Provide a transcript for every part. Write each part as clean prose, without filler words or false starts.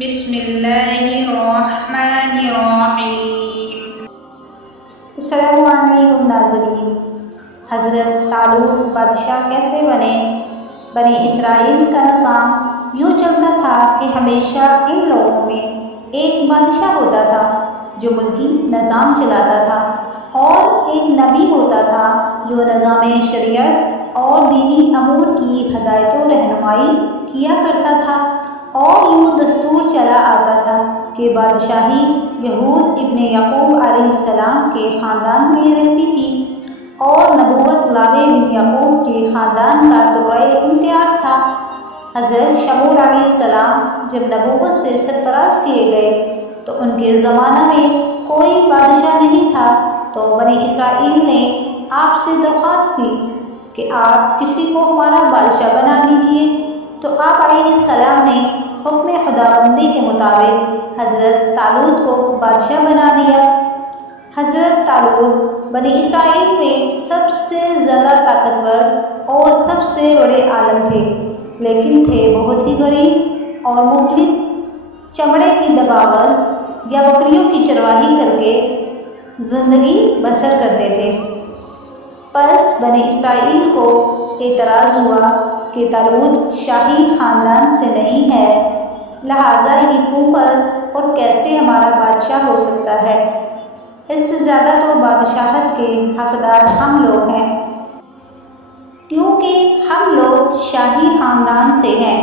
بسم اللہ الرحمن الرحیم۔ السلام علیکم ناظرین۔ حضرت طالوت بادشاہ کیسے بنے؟ بنی اسرائیل کا نظام یوں چلتا تھا کہ ہمیشہ ان لوگوں میں ایک بادشاہ ہوتا تھا جو ملکی نظام چلاتا تھا، اور ایک نبی ہوتا تھا جو نظام شریعت اور دینی امور کی ہدایت و رہنمائی کیا کرتا تھا۔ اور یوں دستور چلا آتا تھا کہ بادشاہی یہود ابن یعقوب علیہ السلام کے خاندان میں رہتی تھی، اور نبوت لاوی بن یعقوب کے خاندان کا دورۂ امتیاز تھا۔ حضرت شموئیل علیہ السلام جب نبوت سے سرفراز کیے گئے تو ان کے زمانہ میں کوئی بادشاہ نہیں تھا، تو بنی اسرائیل نے آپ سے درخواست کی کہ آپ کسی کو ہمارا بادشاہ بنا دیجیے، تو آپ علیہ السلام نے حکم خداوندی کے مطابق حضرت طالوت کو بادشاہ بنا دیا۔ حضرت طالوت بنی اسرائیل میں سب سے زیادہ طاقتور اور سب سے بڑے عالم تھے، لیکن تھے بہت ہی غریب اور مفلس۔ چمڑے کی دباغت یا بکریوں کی چرواہی کر کے زندگی بسر کرتے تھے۔ پس بنی اسرائیل کو اعتراض ہوا کہ طالوت شاہی خاندان سے نہیں ہے، لہٰذا یہ کوکر اور کیسے ہمارا بادشاہ ہو سکتا ہے؟ اس سے زیادہ تو بادشاہت کے حقدار ہم لوگ ہیں، کیونکہ ہم لوگ شاہی خاندان سے ہیں۔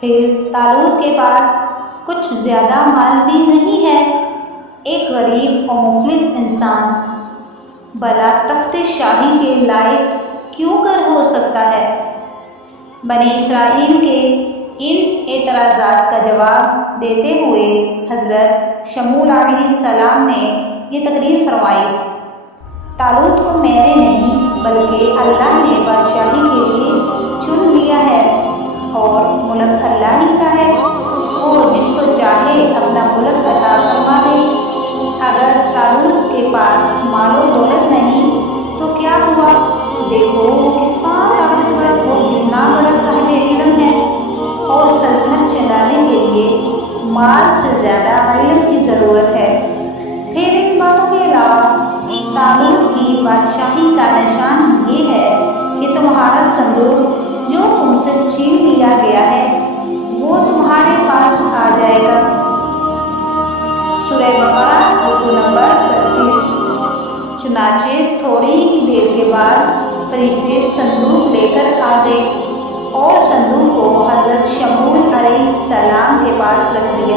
پھر طالوت کے پاس کچھ زیادہ مال بھی نہیں ہے۔ ایک غریب اور مفلس انسان بھلا تخت شاہی کے لائق کیوں کر ہو سکتا ہے؟ بنی اسرائیل کے ان اعتراضات کا جواب دیتے ہوئے حضرت شموئیل علیہ السلام نے یہ تقریر فرمائی: طالوت کو میں نے نہیں بلکہ اللہ نے بادشاہی کے لیے چن لیا ہے، اور ملک اللہ ہی کا ہے، وہ جس کو چاہے اپنا ملک عطا فرما دے۔ اگر طالوت کے پاس مال و دولت نہیں تو کیا ہوا؟ دیکھو وہ کتنا طاقتور اور کتنا بڑا صاحب علم ہے، اور سلطنت چلانے کے لیے مال سے زیادہ علم کی ضرورت ہے۔ پھر ان باتوں کے علاوہ طالوت کی بادشاہی کا نشان یہ ہے کہ تمہارا صندوق جو تم سے چھین لیا گیا ہے وہ تمہارے پاس آ جائے گا۔ سورہ بقرہ رکوع نمبر 32۔ چنانچہ تھوڑی ہی دیر کے بعد فرشتے صندوق لے کر آ گئے، اور صندوق کو حضرت شموئیل علیہ السلام کے پاس رکھ دیا۔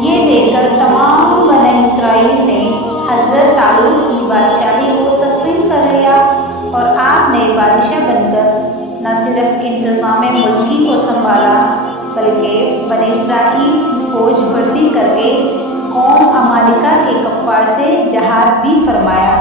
یہ دیکھ کر تمام بنی اسرائیل نے حضرت طالوت کی بادشاہی کو تسلیم کر لیا، اور آپ نے بادشاہ بن کر نہ صرف انتظام ملکی کو سنبھالا بلکہ بنی اسرائیل کی فوج بھرتی کر کے قوم عمالقہ کے کفار سے جہاد بھی فرمایا۔